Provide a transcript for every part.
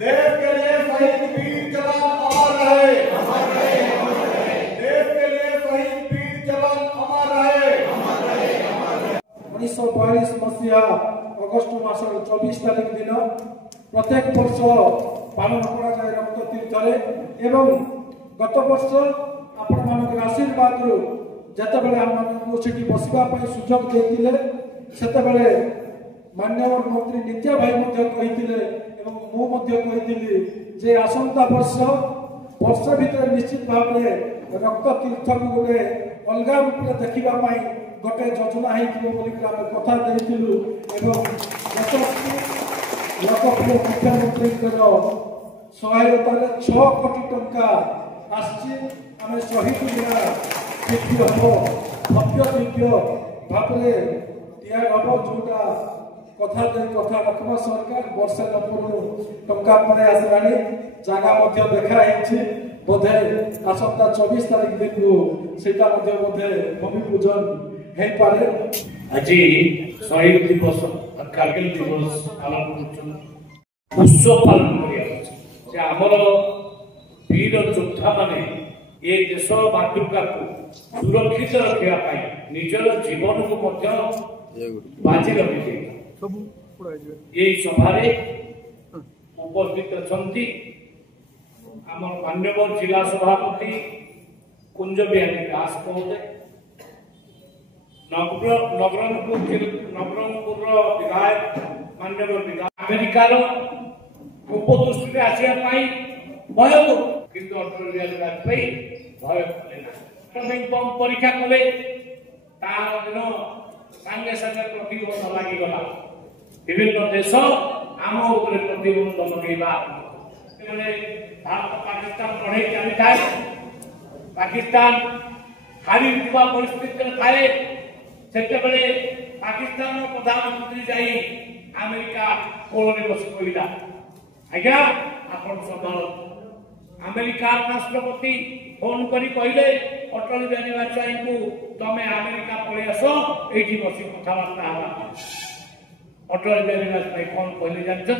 देश के लिए शहीद वीर जवान अमर रहे। देश के लिए शहीद वीर जवान अमर रहे। 1942 मसीहा अगस्ट मासर 24 तारीख दिन प्रत्येक वर्ष पालन कराए रक्त तीर्थरे एवं गत वर्ष आपण मान आशीर्वाद जितेबाला आम बसवा सुजोग देते सेतेबेले माननीय मंत्री नित्या भाई मुझे जे आसंता वर्ष भितर निश्चित भाव में रक्त तीर्थ को गोटे अलग रूप में देखापी गोटे योजना कथा देलु लोकप्रिय मुख्यमंत्री सहायता 6 कोटी टंका आम शहीद तिथि हम भव्य दिव्य भाव दिहब जोटा कथा रखा सरकार वर्षे नपुर टंका पड़े आसला जगह देखाई बोधे आसंता 24 तारीख दिन को सेटा बोधे भूमि पूजन हो पारे। आज शहीद दिवस कारगिल दिवस पालन उत्सव पालन कर वीर योद्धा माने ये देश मातृका को सुरक्षित रखा निजर जीवन को बाजी रखी ये सभा उपस्थित अच्छा माननीय जिला सभापति कुंज बिहारी दास महोदय नवरंगपुर विधायक माननीय विधायक अमेरिकार उपदृष्टि आसवाई भय किंतु अटल बिहारी वाजपेयी भय कले परीक्षा कले दिन सांगे सांगे प्रतिबंध लगिगला विभिन्न देश आम प्रतिबंध लगेगा भारत पाकिस्तान लड़े चली थाए पाकिस्तान हारी परिस्थिति थाए से पाकिस्तान प्रधानमंत्री जाई अमेरिका कोलोनी बस कहला आज्ञा आप संभाल अमेरिका राष्ट्रपति फोन करी कहले अटल बिहारी वाजपेयी को तमें अमेरिका पलि आस ये बस कथबार्ता अटल बिहारी वाजपेयी कौन कहले जानते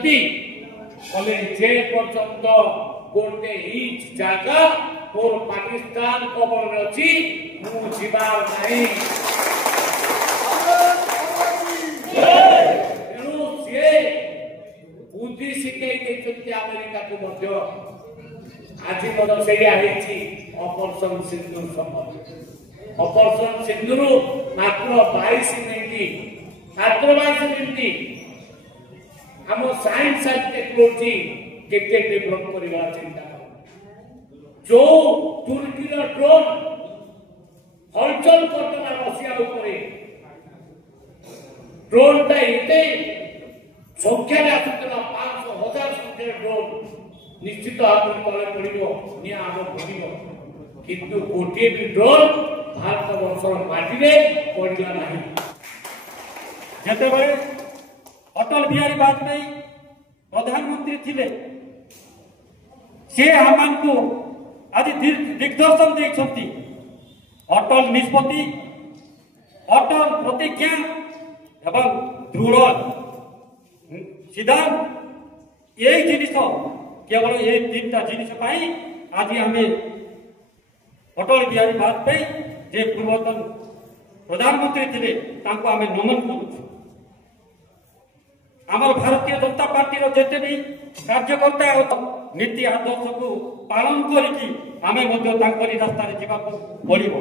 कले जे पर्यंत गोटे इंच जगह और पाकिस्तान कबर अच्छी मुझार नहीं बुद्धि शिखई अमेरिका को आज से ऑपरेशन सिंदूर संबंध ऑपरेशन सिंदूर मात्र 22 मिनिट आम साइंस एंड टेक्नोलॉजी केते डेवलप करवा चिंता जो तुर्की ड्रोन हलचल करता रशिया उपरे ड्रोन ये संख्या आसूला 500,000 संख्या ड्रोन निश्चित भाव तले पड़ो निआ आग घटो किंतु गोटे भी ड्रोन भारत वर्षर माटी पड़ा ना जितेबाला अटल बिहारी वाजपेयी प्रधानमंत्री थिले से हमको आज दिग्दर्शन देखते अटल निष्पत्ति अटल प्रतिज्ञा एवं दृढ़ सिद्धांत यही जिनिस केवल ये 3टा जिनिस आज आम अटल बिहारी वाजपेयी जे पूर्वतन प्रधानमंत्री थे आम नमन करूँ आमर भारतीय जनता पार्टी जिते भी कार्यकर्ता नीति आदर्श को पालन करी रास्ता जावाक पड़ो।